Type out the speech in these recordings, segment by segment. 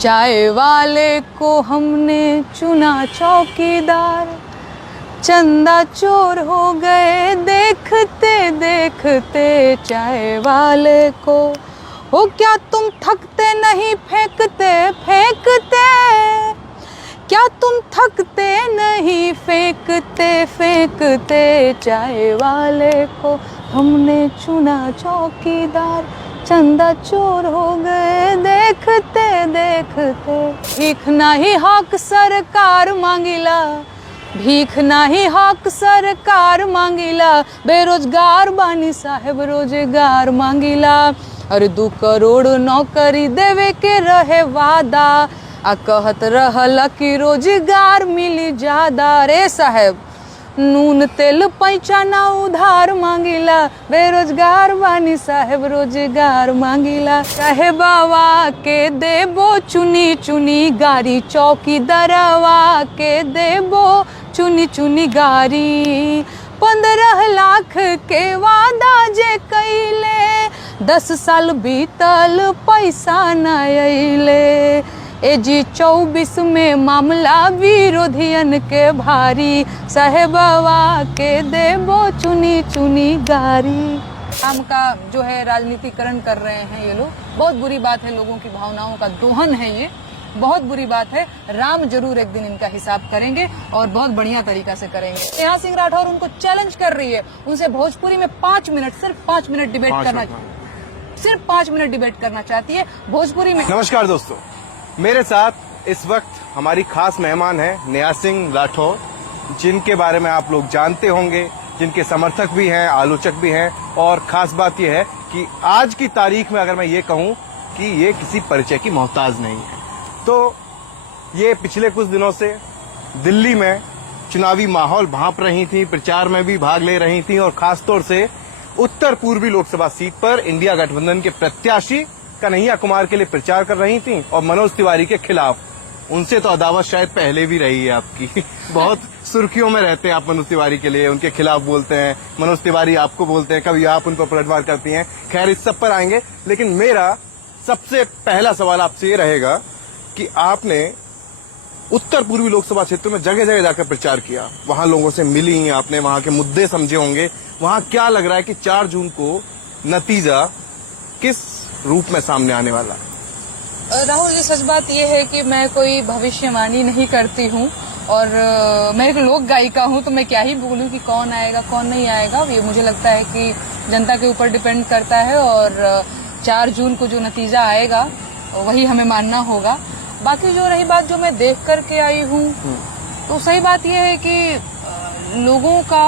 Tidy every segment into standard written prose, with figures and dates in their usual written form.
चाय वाले को हमने चुना चौकीदार, चंदा चोर हो गए देखते देखते चाय वाले को। हो क्या तुम थकते नहीं फेंकते फेंकते, क्या तुम थकते नहीं फेंकते फेंकते चाय वाले को हमने चुना चौकीदार, चंदा चोर हो गए देखते देखते। भीख नाही हक सरकार मांगिला, भीख नाही हक सरकार मांगिला, बेरोजगार बानी साहेब रोजगार मांगिला। और 2 करोड़ नौकरी देवे के रहे वादा, आ कहत रहला कि रोजगार मिली ज्यादा। रे साहेब नून तेल पैसा ना उधार मांगिला, बेरोजगार बानी साहेब रोजगार मांगिला। साहेबवा के देबो चुनी चुनी गाड़ी, चौकीदारवा के देबो चुनी चुनी गाड़ी। 15 लाख के वादा जे कैले, 10 साल बीतल पैसा न अइले। ए जी 24 में मामला विरोधियन के भारी, साहेबवा के देबो चुनी चुनी गारी। राम का जो है राजनीतिकरण कर रहे हैं ये लोग, बहुत बुरी बात है। लोगों की भावनाओं का दोहन है ये, बहुत बुरी बात है। राम जरूर एक दिन इनका हिसाब करेंगे और बहुत बढ़िया तरीका से करेंगे। नेहा सिंह राठौर उनको चैलेंज कर रही है, उनसे भोजपुरी में 5 मिनट, सिर्फ 5 मिनट डिबेट करना, सिर्फ 5 मिनट डिबेट करना चाहती है भोजपुरी में। नमस्कार दोस्तों, मेरे साथ इस वक्त हमारी खास मेहमान है नेहा सिंह राठौर, जिनके बारे में आप लोग जानते होंगे, जिनके समर्थक भी हैं, आलोचक भी हैं। और खास बात यह है कि आज की तारीख में अगर मैं ये कहूं कि ये किसी परिचय की मोहताज नहीं है, तो ये पिछले कुछ दिनों से दिल्ली में चुनावी माहौल भांप रही थी, प्रचार में भी भाग ले रही थी और खासतौर से उत्तर पूर्वी लोकसभा सीट पर इंडिया गठबंधन के प्रत्याशी कन्हैया कुमार के लिए प्रचार कर रही थी और मनोज तिवारी के खिलाफ। उनसे तो अदावत शायद पहले भी रही है आपकी बहुत सुर्खियों में रहते हैं आप मनोज तिवारी के लिए, उनके खिलाफ बोलते हैं, मनोज तिवारी आपको बोलते हैं, कभी आप उन पर पलटवार करती हैं। खैर इस सब पर आएंगे, लेकिन मेरा सबसे पहला सवाल आपसे ये रहेगा कि आपने उत्तर पूर्वी लोकसभा क्षेत्र में जगह जगह जाकर प्रचार किया, वहां लोगों से मिली, आपने वहां के मुद्दे समझे होंगे। वहां क्या लग रहा है कि 4 जून को नतीजा किस रूप में सामने आने वाला? राहुल जी, सच बात यह है कि मैं कोई भविष्यवाणी नहीं करती हूँ और मैं एक लोक गायिका हूँ, तो मैं क्या ही बोलूँ कि कौन आएगा कौन नहीं आएगा। ये मुझे लगता है कि जनता के ऊपर डिपेंड करता है और 4 जून को जो नतीजा आएगा वही हमें मानना होगा। बाकी जो रही बात जो मैं देख करके आई हूँ, तो सही बात यह है कि लोगों का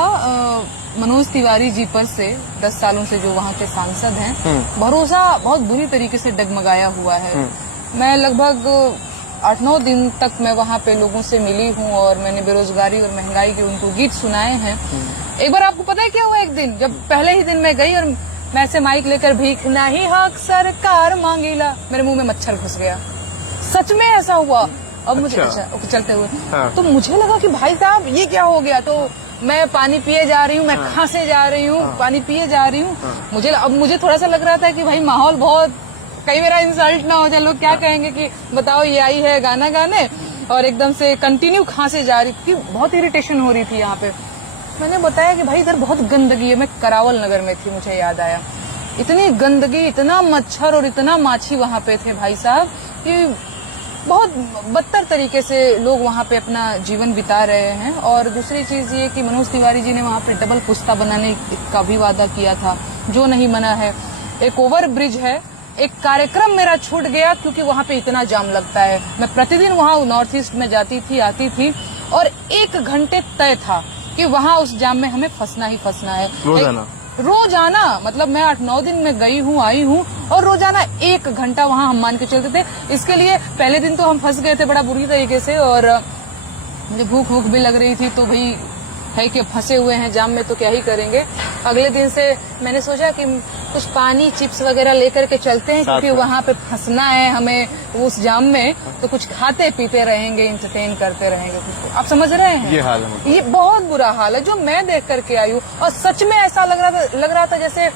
मनोज तिवारी जी पर से 10 सालों से जो वहाँ के सांसद हैं, भरोसा बहुत बुरी तरीके से डगमगाया हुआ है। मैं लगभग 8-9 दिन तक मैं वहाँ पे लोगों से मिली हूँ और मैंने बेरोजगारी और महंगाई के उनको गीत सुनाए हैं। एक बार आपको पता है क्या हुआ? एक दिन जब पहले ही दिन मैं गई और मैं ऐसे माइक लेकर भीख नहीं हक सरकार मांगीला, मेरे मुंह में मच्छर घुस गया। सच में ऐसा हुआ। अब मुझे चलते हुए तो मुझे लगा कि भाई साहब ये क्या हो गया। तो मैं पानी पिए जा रही हूँ, मैं खांसे जा रही हूँ, पानी पिए जा रही हूँ। अब मुझे थोड़ा सा लग रहा था कि भाई माहौल बहुत, कहीं मेरा इंसल्ट ना हो जाए, लोग क्या कहेंगे कि बताओ ये आई है गाना गाने और एकदम से कंटिन्यू खांसे जा रही थी। बहुत इरिटेशन हो रही थी यहाँ पे। मैंने बताया कि भाई इधर बहुत गंदगी है। मैं करावल नगर में थी, मुझे याद आया, इतनी गंदगी, इतना मच्छर और इतना माछी वहाँ पे थे भाई साहब कि बहुत बदतर तरीके से लोग वहाँ पे अपना जीवन बिता रहे हैं। और दूसरी चीज ये कि मनोज तिवारी जी ने वहाँ पे डबल पुश्ता बनाने का भी वादा किया था, जो नहीं बना है। एक ओवर ब्रिज है, एक कार्यक्रम मेरा छूट गया क्योंकि वहाँ पे इतना जाम लगता है। मैं प्रतिदिन वहाँ नॉर्थ ईस्ट में जाती थी, आती थी और 1 घंटे तय था कि वहाँ उस जाम में हमें फंसना ही फंसना है। रोजाना मतलब मैं 8-9 दिन में गई हूँ, आई हूँ और रोजाना 1 घंटा वहाँ हम मान के चलते थे। इसके लिए पहले दिन तो हम फंस गए थे बड़ा बुरी तरीके से और मुझे भूख भी लग रही थी, तो भाई है कि फंसे हुए हैं जाम में तो क्या ही करेंगे। अगले दिन से मैंने सोचा कि कुछ पानी चिप्स वगैरह लेकर के चलते हैं क्योंकि वहाँ पे फंसना है हमें उस जाम में, तो कुछ खाते पीते रहेंगे, इंटरटेन करते रहेंगे कुछ। आप समझ रहे हैं? ये हाल है, ये बहुत बुरा हाल है जो मैं देख करके आई हूँ। और सच में ऐसा लग रहा था जैसे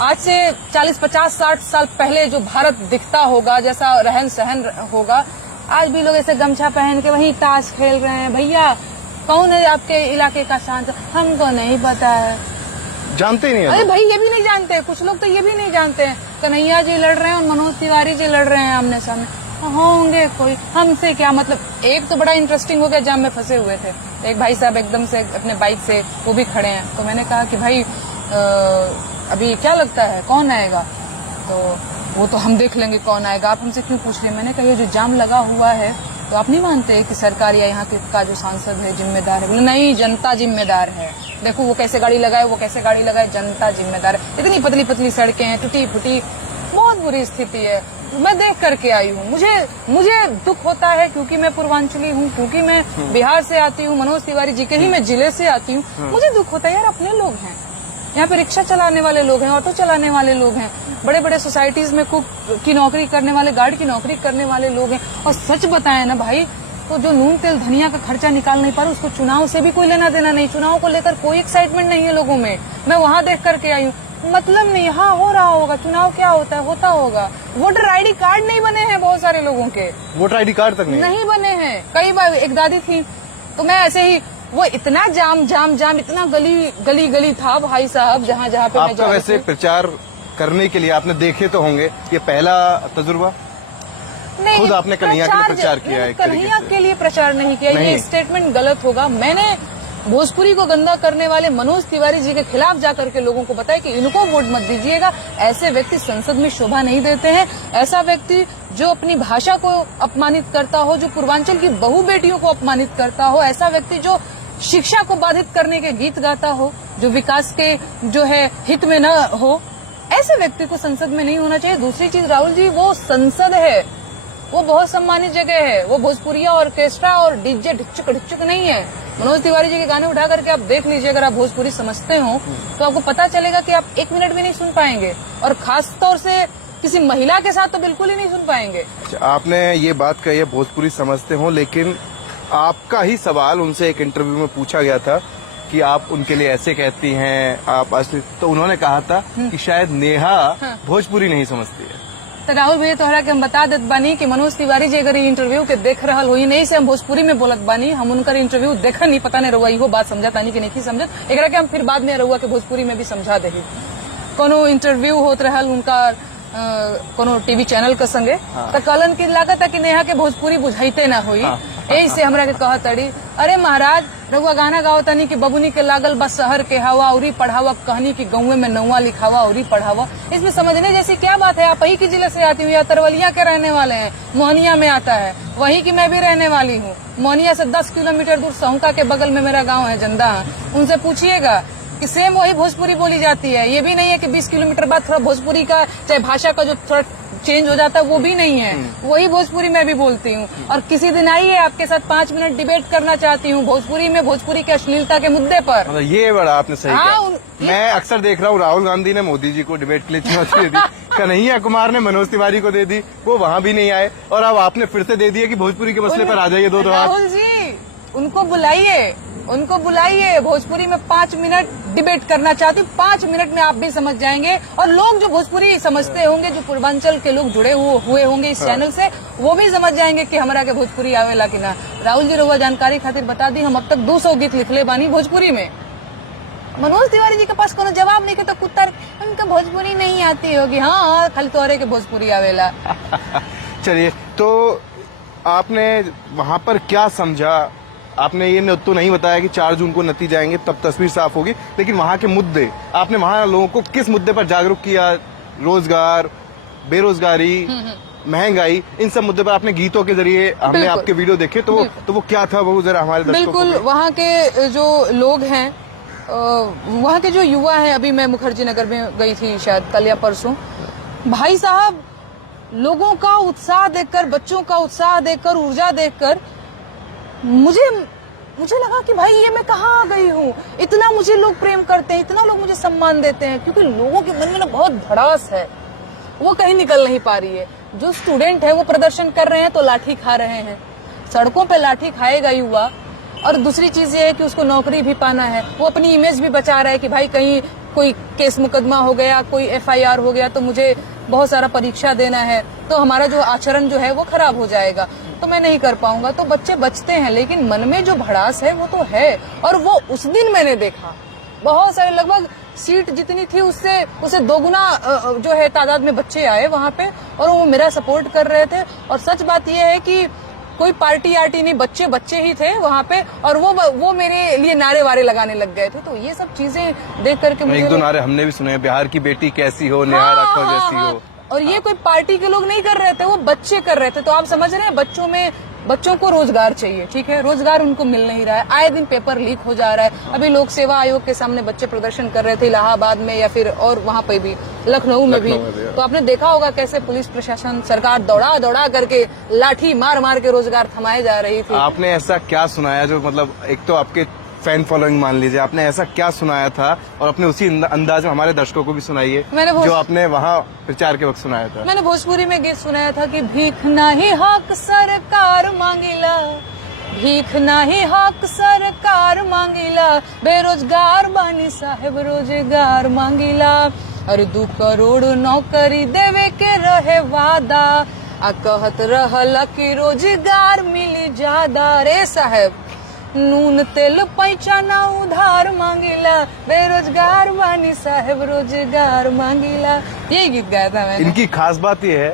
आज से 40, 50, 60 साल पहले जो भारत दिखता होगा, जैसा रहन सहन होगा, आज भी लोग ऐसे गमछा पहन के वहीं ताश खेल रहे हैं। भैया कौन है आपके इलाके का सांसद? हमको नहीं पता है। जानते ही नहीं अरे है। भाई ये भी नहीं जानते, कुछ लोग तो ये भी नहीं जानते हैं। कन्हैया जी लड़ रहे हैं और मनोज तिवारी जी लड़ रहे हैं आमने सामने, होंगे कोई, हमसे क्या मतलब। एक तो बड़ा इंटरेस्टिंग हो गया, जाम में फंसे हुए थे, एक भाई साहब एकदम से अपने बाइक से वो भी खड़े हैं, तो मैंने कहा कि भाई अभी क्या लगता है कौन आएगा? तो वो तो हम देख लेंगे कौन आएगा, आप हमसे क्यों पूछ रहे हैं? मैंने कहा ये जो जाम लगा हुआ है तो आप नहीं मानते कि सरकार या यहाँ का जो सांसद है जिम्मेदार है? बोले नहीं, जनता जिम्मेदार है। देखो वो कैसे गाड़ी लगाए, वो कैसे गाड़ी लगाए, जनता जिम्मेदार है। इतनी पतली पतली सड़कें हैं, टूटी फूटी, बहुत बुरी स्थिति है। मैं देख करके आई हूँ, मुझे दुख होता है क्योंकि मैं पूर्वांचली हूँ, क्योंकि मैं बिहार से आती हूँ, मनोज तिवारी जी के ही मैं जिले से आती हूँ। मुझे दुख होता है यार, अपने लोग हैं यहाँ पे, रिक्शा चलाने वाले लोग हैं, ऑटो चलाने वाले लोग हैं, बड़े बड़े सोसाइटीज में कुक की नौकरी करने वाले, गार्ड की नौकरी करने वाले लोग हैं। और सच बताएं ना भाई, तो जो नून तेल धनिया का खर्चा निकाल नहीं पा रहा, उसको चुनाव से भी कोई लेना देना नहीं, चुनाव को लेकर कोई एक्साइटमेंट नहीं है लोगों में। मैं वहां देख करके आई हूँ, मतलब नहीं। हाँ हो रहा होगा, चुनाव क्या होता है, होता होगा। वोटर आईडी कार्ड नहीं बने हैं बहुत सारे लोगों के, वोटर आईडी कार्ड तक नहीं बने हैं। कई बार एक दादी थी, तो मैं ऐसे ही, वो इतना जाम जाम जाम, इतना गली गली था भाई साहब, जहाँ जहाँ पे मैं आपका वैसे प्रचार करने के लिए आपने देखे तो होंगे, ये पहला तजुर्बा? नहीं, खुद आपने कन्हैया के लिए प्रचार किया है? कन्हैया के लिए प्रचार नहीं किया, ये स्टेटमेंट गलत होगा। मैंने भोजपुरी को गंदा करने वाले मनोज तिवारी जी के खिलाफ जाकर के लोगों को बताया कि इनको वोट मत दीजिएगा। ऐसे व्यक्ति संसद में शोभा नहीं देते हैं। ऐसा व्यक्ति जो अपनी भाषा को अपमानित करता हो, जो पूर्वांचल की बहू बेटियों को अपमानित करता हो, ऐसा व्यक्ति जो शिक्षा को बाधित करने के गीत गाता हो, जो विकास के जो है हित में न हो, ऐसे व्यक्ति को संसद में नहीं होना चाहिए। दूसरी चीज राहुल जी, वो संसद है, वो बहुत सम्मानित जगह है, वो भोजपुरिया ऑर्केस्ट्रा और डीजे ढिच्चुक ढिच्चुक नहीं है। मनोज तिवारी जी के गाने उठा करके आप देख लीजिए, अगर आप भोजपुरी समझते हो तो आपको पता चलेगा कि आप 1 मिनट भी नहीं सुन पाएंगे, और खास तौर से किसी महिला के साथ तो बिल्कुल ही नहीं सुन पाएंगे। आपने ये बात कही है भोजपुरी समझते हो, लेकिन आपका ही सवाल उनसे एक इंटरव्यू में पूछा गया था कि आप उनके लिए ऐसे कहती हैं, आप असली, तो उन्होंने कहा था कि शायद नेहा भोजपुरी नहीं समझती है। तो राहुल भैया तोहरा के हम बता देत बानी कि मनोज तिवारी जी अगर इंटरव्यू के देख रहा हुई, नहीं से हम भोजपुरी में बोलत बानी, हम उनका इंटरव्यू देखा नहीं, पता नहीं रहुआ इहो बात समझा तानी कि नहीं समझत। एकरा के हम फिर बाद में रहुआ के भोजपुरी में भी समझा देही। कोनो इंटरव्यू होत रहल उनका कोनो टीवी चैनल के संगे, तो कहलन की लागत है कि नेहा के भोजपुरी बुझाइते ना हुई, यही से हमरा के कहत अड़ी, अरे महाराज रहुआ गाना गाओ तनी कि बबुनी के लागल बस शहर के हवा, उरी पढ़ावा कहानी की गौवे में नौवा लिखावा, उरी पढ़ावा। इसमें समझने जैसी क्या बात है? आप ही की जिले से आती हुई, या तरवलिया के रहने वाले हैं, मोहनिया में आता है, वहीं की मैं भी रहने वाली हूँ। मोहनिया से 10 किलोमीटर दूर सहुका के बगल में मेरा गाँव है जंदा। उनसे पूछिएगा कि सेम वही भोजपुरी बोली जाती है। ये भी नहीं है कि 20 किलोमीटर बाद थोड़ा भोजपुरी का चाहे भाषा का जो थोड़ा चेंज हो जाता है, वो भी नहीं है, वही भोजपुरी मैं भी बोलती हूँ। और किसी दिन आइए, आपके साथ 5 मिनट डिबेट करना चाहती हूँ भोजपुरी में, भोजपुरी की अश्लीलता के मुद्दे पर। मतलब ये बड़ा आपने सही कहा। मैं अक्सर देख रहा हूँ राहुल गांधी ने मोदी जी को डिबेट के लिए चुनौती दे दी, कन्हैया कुमार ने मनोज तिवारी को दे दी, वो वहाँ भी नहीं आए, और अब आपने फिर से दे दिया कि भोजपुरी के मसले पर आ जाइए दो हाथ। राहुल जी उनको बुलाइए, भोजपुरी में 5 मिनट डिबेट करना चाहती हूँ। 5 मिनट में आप भी समझ जाएंगे, और लोग जो भोजपुरी समझते होंगे, जो पूर्वांचल के लोग जुड़े हुए होंगे इस चैनल से, वो भी समझ जाएंगे कि हमारा के भोजपुरी आवेला कि ना। राहुल जी रहुआ जानकारी खातिर बता दी, हम अब तक 200 गीत लिखले बानी भोजपुरी में। मनोज तिवारी जी के पास कोनो जवाब नहीं के तो कुत्ता उनका भोजपुरी नहीं आती होगी। हाँ, खाली तोहरे के भोजपुरी आवेला। चलिए, तो आपने वहाँ पर क्या समझा? आपने ये तो नहीं बताया कि 4 जून को नतीजे आएंगे तब तस्वीर साफ होगी, लेकिन वहाँ के मुद्दे, आपने वहाँ लोगों को किस मुद्दे पर जागरूक किया? रोजगार, बेरोजगारी, महंगाई, इन सब मुद्दे पर आपने गीतों के जरिए, हमने आपके वीडियो देखे, तो वो क्या था, वो जरा हमारे दर्शकों को। बिल्कुल, वहाँ के जो लोग हैं, वहाँ के जो युवा हैं, अभी मैं मुखर्जी नगर में गई थी शायद कल या परसों, भाई साहब लोगों का उत्साह देखकर, बच्चों का उत्साह देखकर, ऊर्जा देखकर मुझे लगा कि भाई ये मैं कहाँ आ गई हूँ। इतना मुझे लोग प्रेम करते हैं, इतना लोग मुझे सम्मान देते हैं, क्योंकि लोगों के मन में ना बहुत भड़ास है, वो कहीं निकल नहीं पा रही है। जो स्टूडेंट है वो प्रदर्शन कर रहे हैं तो लाठी खा रहे हैं, सड़कों पे लाठी खाएगा युवा। और दूसरी चीज ये है कि उसको नौकरी भी पाना है, वो अपनी इमेज भी बचा रहा है कि भाई कहीं कोई केस मुकदमा हो गया, कोई FIR हो गया तो मुझे बहुत सारा परीक्षा देना है, तो हमारा जो आचरण जो है वो खराब हो जाएगा, तो मैं नहीं कर पाऊंगा। तो बच्चे बचते हैं, लेकिन मन में जो भड़ास है वो तो है। और वो उस दिन मैंने देखा बहुत सारे, लगभग सीट जितनी थी उससे दोगुना जो है तादाद में बच्चे आए वहां पे, और वो मेरा सपोर्ट कर रहे थे। और सच बात यह है कि कोई पार्टी आर्टी नहीं, बच्चे बच्चे ही थे वहां पे, और वो मेरे लिए नारे वारे लगाने लग गए थे। तो ये सब चीजें देख करके मुझे एक दो नारे हमने भी सुने, बिहार की बेटी कैसी हो, नेहा राठौर जैसी हो। और ये कोई पार्टी के लोग नहीं कर रहे थे, वो बच्चे कर रहे थे। तो आप समझ रहे हैं, बच्चों को रोजगार चाहिए, ठीक है, रोजगार उनको मिल नहीं रहा है, आए दिन पेपर लीक हो जा रहा है। अभी लोक सेवा आयोग के सामने बच्चे प्रदर्शन कर रहे थे इलाहाबाद में, या फिर और वहां पे भी, लखनऊ में भी। तो आपने देखा होगा कैसे पुलिस प्रशासन, सरकार दौड़ा करके लाठी मार के रोजगार थमाए जा रही थी। आपने ऐसा क्या सुनाया जो, मतलब एक तो आपके फैन फॉलोइंग मान लीजिए, आपने ऐसा क्या सुनाया था और अपने उसी अंदाज में हमारे दर्शकों को भी सुनाइए जो आपने वहाँ प्रचार के वक्त सुनाया था। मैंने भोजपुरी में गीत सुनाया था कि भीख नाही हक सरकार मांगिला, भीख नाही हक सरकार मांगिला, बेरोजगार बानी साहेब रोजगार मांगिला, और 2 करोड़ नौकरी देवे के रहे वादा, आ कहत रहला कि रोजगार मिली ज्यादा। रे साहेब, नून तेल पैसा ना उधार मांगिला, बेरोजगार बानी साहेब रोजगार मांगिला। यही गीत गाया था मैंने। इनकी खास बात यह है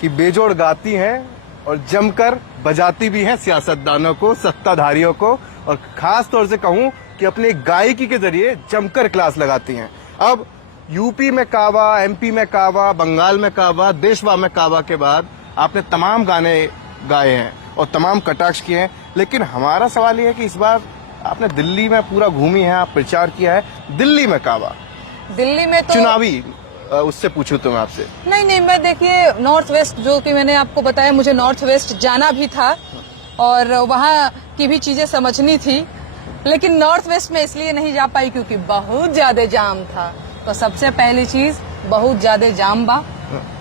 कि बेजोड़ गाती हैं और जमकर बजाती भी हैं सियासतदानों को, सत्ताधारियों को, और खास तौर से कहूं कि अपनी गायकी के जरिए जमकर क्लास लगाती हैं। अब यूपी में कावा, MP में कावा, बंगाल में कावा, देशवा में कावा के बाद आपने तमाम गाने गाए हैं और तमाम कटाक्ष किए हैं, लेकिन हमारा सवाल यह है कि इस बार आपने दिल्ली में पूरा घूमी है, आप प्रचार किया है, दिल्ली में कावा, दिल्ली में तो चुनावी उससे पूछूं तो मैं आपसे। नहीं, मैं देखिए नॉर्थ वेस्ट, जो कि मैंने आपको बताया, मुझे नॉर्थ वेस्ट जाना भी था और वहाँ की भी चीजें समझनी थी, लेकिन नॉर्थ वेस्ट में इसलिए नहीं जा पाई क्योंकि बहुत ज्यादा जाम था। तो सबसे पहली चीज, बहुत ज्यादा जाम बा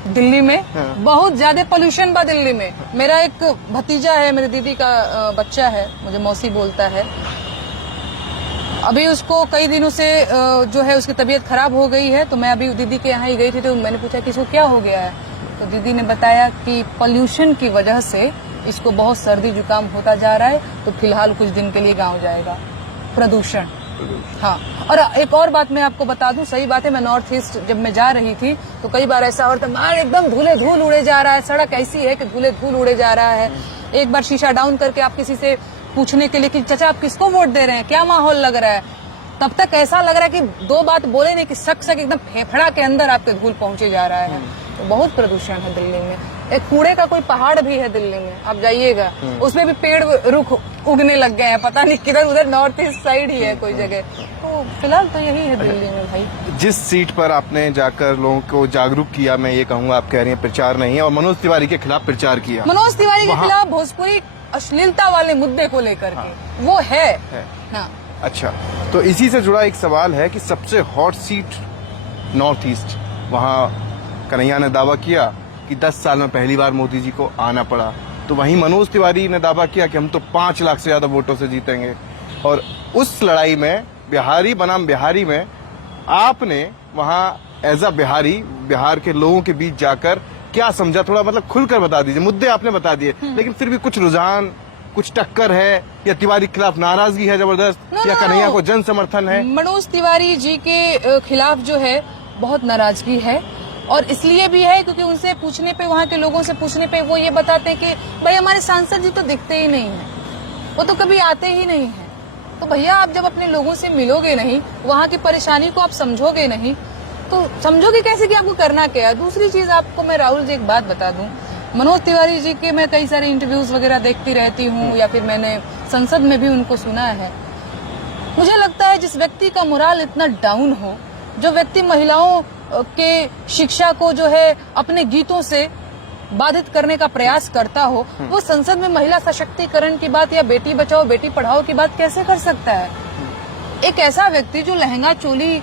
दिल्ली में, बहुत ज्यादा पोल्यूशन बा दिल्ली में। मेरा एक भतीजा है, मेरी दीदी का बच्चा है, मुझे मौसी बोलता है। अभी उसको कई दिनों से जो है उसकी तबीयत खराब हो गई है, तो मैं अभी दीदी के यहाँ ही गई थी, तो मैंने पूछा कि इसको क्या हो गया है, तो दीदी ने बताया कि पोल्यूशन की वजह से इसको बहुत सर्दी जुकाम होता जा रहा है, तो फिलहाल कुछ दिन के लिए गाँव जाएगा। प्रदूषण, हाँ। और एक और बात मैं आपको बता दूं, सही बात है, मैं नॉर्थ ईस्ट जब मैं जा रही थी तो कई बार ऐसा होता है, एकदम धूले धूल उड़े जा रहा है, सड़क ऐसी है कि धूले धूल उड़े जा रहा है। एक बार शीशा डाउन करके आप किसी से पूछने के लिए कि चाचा आप किसको वोट दे रहे हैं, क्या माहौल लग रहा है, तब तक ऐसा लग रहा है कि 2 बात बोले नहीं कि सक एकदम फेफड़ा के अंदर आपके धूल पहुंचे जा रहा है। तो बहुत प्रदूषण है दिल्ली में। एक कूड़े का कोई पहाड़ भी है दिल्ली में, आप जाइएगा, उसमें भी पेड़ रुख उगने लग गए हैं, पता नहीं किधर उधर, नॉर्थ ईस्ट साइड ही है कोई जगह। तो फिलहाल तो यही है दिल्ली में भाई। जिस सीट पर आपने जाकर लोगों को जागरूक किया, मैं ये कहूँगा, आप कह रही हैं प्रचार नहीं है, और मनोज तिवारी के खिलाफ प्रचार किया, मनोज तिवारी के खिलाफ भोजपुरी अश्लीलता वाले मुद्दे को लेकर के वो है। हाँ। अच्छा, तो इसी से जुड़ा एक सवाल है कि सबसे हॉट सीट नॉर्थ ईस्ट, वहाँ कन्हैया ने दावा किया कि 10 साल में पहली बार मोदी जी को आना पड़ा, तो वहीं मनोज तिवारी ने दावा किया कि हम तो 5 लाख से ज्यादा वोटों से जीतेंगे। और उस लड़ाई में बिहारी बनाम बिहारी में आपने वहाँ एज अ बिहारी, बिहार के लोगों के बीच जाकर क्या समझा, थोड़ा मतलब खुलकर बता दीजिए। मुद्दे आपने बता दिए, लेकिन फिर भी कुछ रुझान, कुछ टक्कर है, या तिवारी के खिलाफ नाराजगी है जबरदस्त, या कन्हैया को जन समर्थन है? मनोज तिवारी जी के खिलाफ जो है बहुत नाराजगी है, और इसलिए भी है क्योंकि उनसे पूछने पे, वहाँ के लोगों से पूछने पे वो ये बताते हैं कि भाई हमारे सांसद जी तो दिखते ही नहीं है, वो तो कभी आते ही नहीं है। तो भैया आप जब अपने लोगों से मिलोगे नहीं, वहाँ की परेशानी को आप समझोगे नहीं, तो समझोगे कैसे कि आपको करना क्या है। दूसरी चीज आपको मैं राहुल जी एक बात बता दूं, मनोज तिवारी जी के मैं कई सारे इंटरव्यूज वगैरह देखती रहती हूँ, या फिर मैंने संसद में भी उनको सुना है। मुझे लगता है जिस व्यक्ति का मोराल इतना डाउन हो, जो व्यक्ति महिलाओं के शिक्षा को जो है अपने गीतों से बाधित करने का प्रयास करता हो, वो संसद में महिला सशक्तिकरण की बात या बेटी बचाओ बेटी पढ़ाओ की बात कैसे कर सकता है। एक ऐसा व्यक्ति जो लहंगा चोली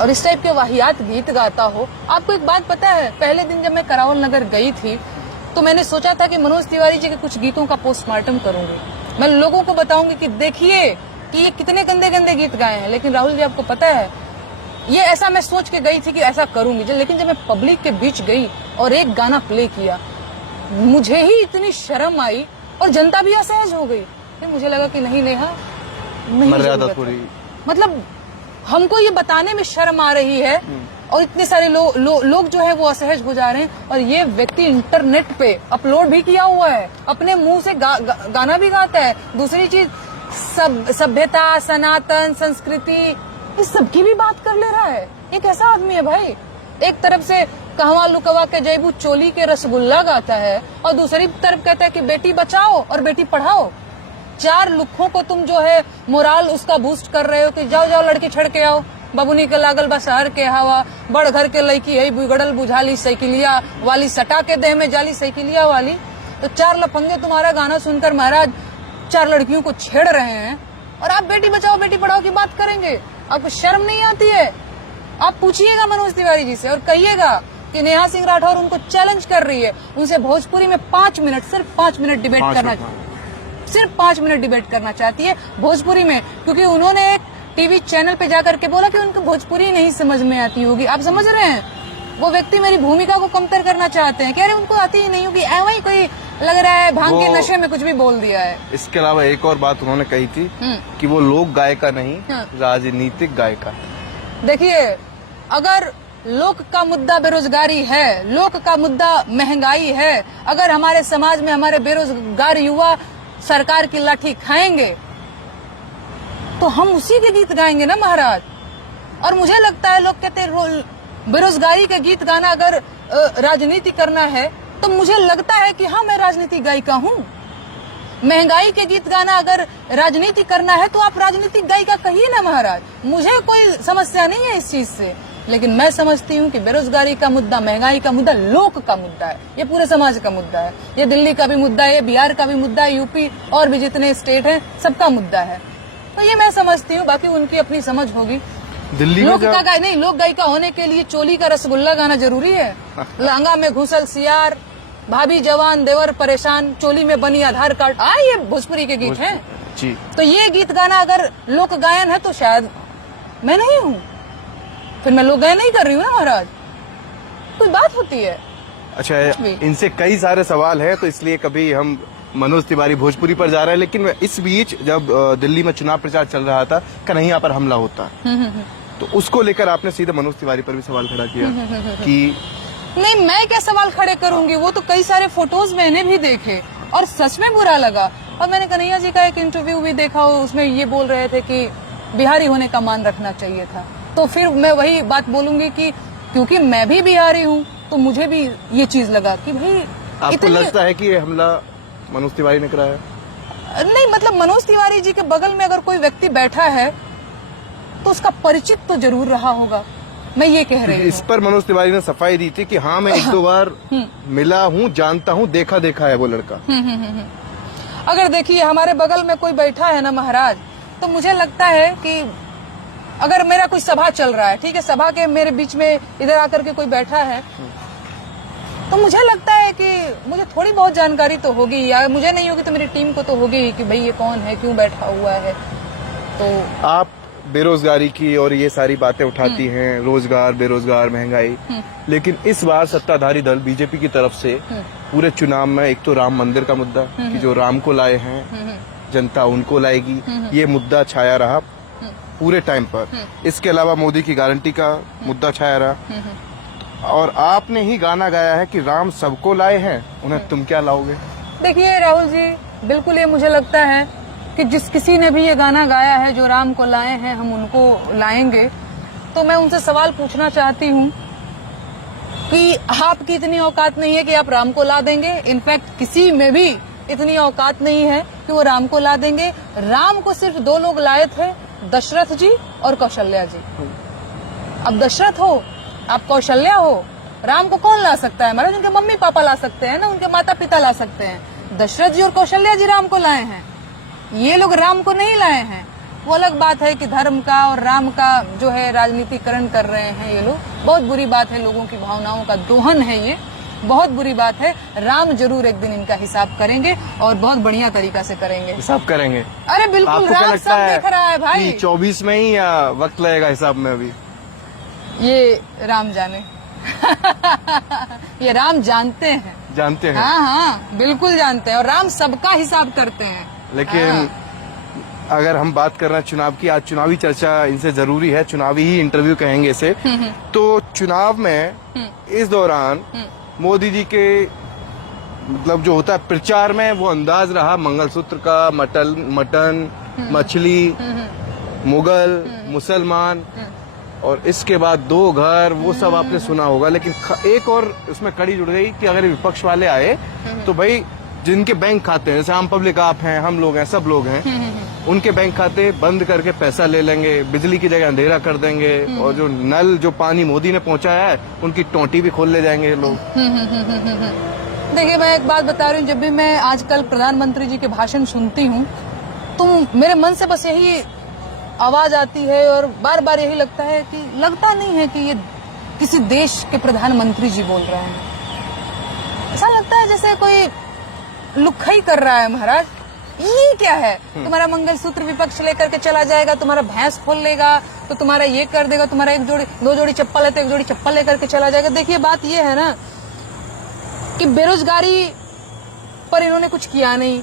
और इस टाइप के वाहियात गीत गाता हो। आपको एक बात पता है, पहले दिन जब मैं करावल नगर गई थी तो मैंने सोचा था कि मनोज तिवारी जी के कुछ गीतों का पोस्टमार्टम करूंगी, मैं लोगों को बताऊंगी कि देखिए कि ये कितने गंदे गंदे गीत गाए हैं, लेकिन राहुल जी आपको पता है ये ऐसा मैं सोच के गई थी कि ऐसा करूंगी, लेकिन जब मैं पब्लिक के बीच गई और एक गाना प्ले किया, मुझे ही इतनी शर्म आई और जनता भी असहज हो गई। फिर मुझे लगा कि नहीं नेहा, नहीं मर्यादा जरूरत है। थोड़ी, मतलब हमको ये बताने में शर्म आ रही है और इतने सारे लोग जो है वो असहज हो जा रहे हैं। और ये व्यक्ति इंटरनेट पे अपलोड भी किया हुआ है, अपने मुंह से गाना भी गाता है। दूसरी चीज सभ्यता, सनातन, संस्कृति, इस सबकी भी बात कर ले रहा है। ये कैसा आदमी है भाई? एक तरफ से कहवा लुकवा के जयबू चोली के रसगुल्ला गाता है और दूसरी तरफ कहता है कि बेटी बचाओ और बेटी पढ़ाओ। 4 लुखों को तुम जो है मोराल उसका बूस्ट कर रहे हो कि जाओ जाओ लड़की छड़ के आओ, बबुनी के लागल बा शहर के हवा, बड़ घर के लड़की है बिगड़ल बुझाली, साइकिलिया वाली सटा के देह में जाली साइकिलिया वाली। तो 4 लफंगे तुम्हारा गाना सुनकर महाराज 4 लड़कियों को छेड़ रहे हैं और आप बेटी बचाओ बेटी पढ़ाओ की बात करेंगे। आपको शर्म नहीं आती है? आप पूछिएगा मनोज तिवारी जी से और कहिएगा कि नेहा सिंह राठौर उनको चैलेंज कर रही है, उनसे भोजपुरी में 5 मिनट, सिर्फ 5 मिनट डिबेट करना, सिर्फ 5 मिनट डिबेट करना चाहती है भोजपुरी में, क्योंकि उन्होंने एक टीवी चैनल पे जाकर के बोला कि उनको भोजपुरी नहीं समझ में आती होगी। आप समझ रहे हैं? वो व्यक्ति मेरी भूमिका को कमतर करना चाहते हैं, कह रहे उनको आती ही नहीं होगी, ऐसा ही कोई लग रहा है भांग के नशे में कुछ भी बोल दिया है। इसके अलावा एक और बात उन्होंने कही थी कि वो लोक गायिका नहीं, राजनीतिक गायिका। देखिए, अगर लोक का मुद्दा बेरोजगारी है, लोक का मुद्दा महंगाई है, अगर हमारे समाज में हमारे बेरोजगार युवा सरकार की लाठी खाएंगे तो हम उसी के गीत गाएंगे ना महाराज। और मुझे लगता है लोग कहते हैं बेरोजगारी के गीत गाना अगर राजनीति करना है तो मुझे लगता है कि हाँ मैं राजनीतिक गायिका हूँ। महंगाई के गीत गाना अगर राजनीति करना है तो आप राजनीतिक गायिका कहिए ना महाराज, मुझे कोई समस्या नहीं है इस चीज से। लेकिन मैं समझती हूँ कि बेरोजगारी का मुद्दा, महंगाई का मुद्दा लोक का मुद्दा है, ये पूरे समाज का मुद्दा है, ये दिल्ली का भी मुद्दा है, बिहार का भी मुद्दा है, यूपी और भी जितने स्टेट हैं सबका मुद्दा है। तो ये मैं समझती हूँ, बाकी उनकी अपनी समझ होगी। दिल्ली में लोक गायिका होने के लिए चोली का रसगुल्ला गाना जरूरी है? लहंगा में घुसल सियार, भाभी जवान देवर परेशान, चोली में बनी आधार कार्ड, ये भोजपुरी के गीत हैं जी। तो ये गीत गाना अगर लोक गायन है तो शायद मैं नहीं हूँ, फिर मैं लोक गायन नहीं कर रही हूँ ना महाराज, कोई बात होती है। अच्छा, इनसे कई सारे सवाल है तो इसलिए कभी हम मनोज तिवारी भोजपुरी पर जा रहे हैं, लेकिन इस बीच जब दिल्ली में चुनाव प्रचार चल रहा था, कन्हैया पर हमला होता तो उसको लेकर आपने सीधे मनोज तिवारी पर भी सवाल खड़ा किया कि नहीं, मैं क्या सवाल खड़े करूंगी, वो तो कई सारे फोटोज मैंने भी देखे और सच में बुरा लगा। और मैंने कन्हैया जी का एक इंटरव्यू भी देखा, उसमें ये बोल रहे थे कि बिहारी होने का मान रखना चाहिए था। तो फिर मैं वही बात बोलूंगी कि क्योंकि मैं भी बिहारी हूँ तो मुझे भी ये चीज लगा कि भाई आपको लगता है कि ये हमला मनोज तिवारी ने कराया? नहीं, मतलब मनोज तिवारी जी के बगल में अगर कोई व्यक्ति बैठा है तो उसका परिचित तो जरूर रहा होगा, मैं ये कह रही हूँ। इस पर मनोज तिवारी ने सफाई दी थी कि हाँ मैं 1-2 बार मिला हूँ, जानता हूँ, देखा है वो लड़का। अगर देखिए हमारे बगल में कोई बैठा है ना महाराज, तो मुझे लगता है कि अगर मेरा कोई सभा चल रहा है, ठीक है, सभा के मेरे बीच में इधर आकर के कोई बैठा है तो मुझे लगता है कि मुझे थोड़ी बहुत जानकारी तो होगी, या मुझे नहीं होगी तो मेरी टीम को तो होगी कि भाई ये कौन है, क्यों बैठा हुआ है। तो आप बेरोजगारी की और ये सारी बातें उठाती हैं, रोजगार, बेरोजगार, महंगाई, लेकिन इस बार सत्ताधारी दल बीजेपी की तरफ से पूरे चुनाव में एक तो राम मंदिर का मुद्दा कि जो राम को लाए हैं जनता उनको लाएगी, ये मुद्दा छाया रहा पूरे टाइम पर। इसके अलावा मोदी की गारंटी का मुद्दा छाया रहा और आपने ही गाना गाया है कि राम सबको लाए हैं, उन्हें तुम क्या लाओगे? देखिए राहुल जी, बिल्कुल ये मुझे लगता है कि जिस किसी ने भी ये गाना गाया है जो राम को लाए हैं हम उनको लाएंगे, तो मैं उनसे सवाल पूछना चाहती हूँ कि आपकी इतनी औकात नहीं है कि आप राम को ला देंगे। इनफैक्ट किसी में भी इतनी औकात नहीं है कि वो राम को ला देंगे। राम को सिर्फ 2 लोग लाए थे, दशरथ जी और कौशल्या जी। अब दशरथ हो, आप कौशल्या हो, राम को कौन ला सकता है? महाराज उनके मम्मी पापा ला सकते हैं ना, उनके माता पिता ला सकते हैं। दशरथ जी और कौशल्या जी राम को लाए हैं, ये लोग राम को नहीं लाए हैं। वो अलग बात है कि धर्म का और राम का जो है राजनीतिकरण कर रहे हैं ये लोग, बहुत बुरी बात है, लोगों की भावनाओं का दोहन है ये। बहुत बुरी बात है। राम जरूर एक दिन इनका हिसाब करेंगे और बहुत बढ़िया तरीका से करेंगे। हिसाब करेंगे? अरे बिल्कुल, आपको क्या राम लगता सब देख रहा है भाई। 24 में ही या वक्त लगेगा हिसाब में? अभी ये राम जाने। ये राम जानते हैं। जानते हैं? हाँ हाँ बिल्कुल जानते हैं, और राम सबका हिसाब करते हैं। लेकिन अगर हम बात कर रहे हैं चुनाव की, आज चुनावी चर्चा इनसे जरूरी है, चुनावी ही इंटरव्यू कहेंगे इसे। तो चुनाव में इस दौरान मोदी जी के मतलब जो होता है प्रचार में, वो अंदाज रहा मंगलसूत्र का, मटन, मछली, मुगल, मुसलमान, और इसके बाद 2 घर, वो सब आपने सुना होगा। लेकिन एक और उसमें कड़ी जुड़ गई कि अगर विपक्ष वाले आए तो भाई जिनके बैंक खाते हैं, जैसे आम पब्लिक, आप हैं, हम लोग हैं, सब लोग हैं, उनके बैंक खाते बंद करके पैसा ले लेंगे, बिजली की जगह अंधेरा कर देंगे, और जो नल जो पानी मोदी ने पहुंचाया है उनकी टोंटी भी खोल ले जाएंगे लोग। देखिए, मैं एक बात बता रही हूँ, जब भी मैं आजकल प्रधानमंत्री जी के भाषण सुनती हूँ तो मेरे मन से बस यही आवाज आती है और बार बार यही लगता है कि लगता नहीं है कि ये किसी देश के प्रधानमंत्री जी बोल रहे हैं। ऐसा लगता है जैसे कोई लुक्खई कर रहा है। महाराज, ये क्या है? तुम्हारा मंगलसूत्र विपक्ष लेकर के चला जाएगा, तुम्हारा भैंस खोल लेगा, तो तुम्हारा ये कर देगा, तुम्हारा 2 जोड़ी चप्पल है तो 1 जोड़ी चप्पल लेकर के चला जाएगा। देखिए, बात ये है ना कि बेरोजगारी पर इन्होंने कुछ किया नहीं।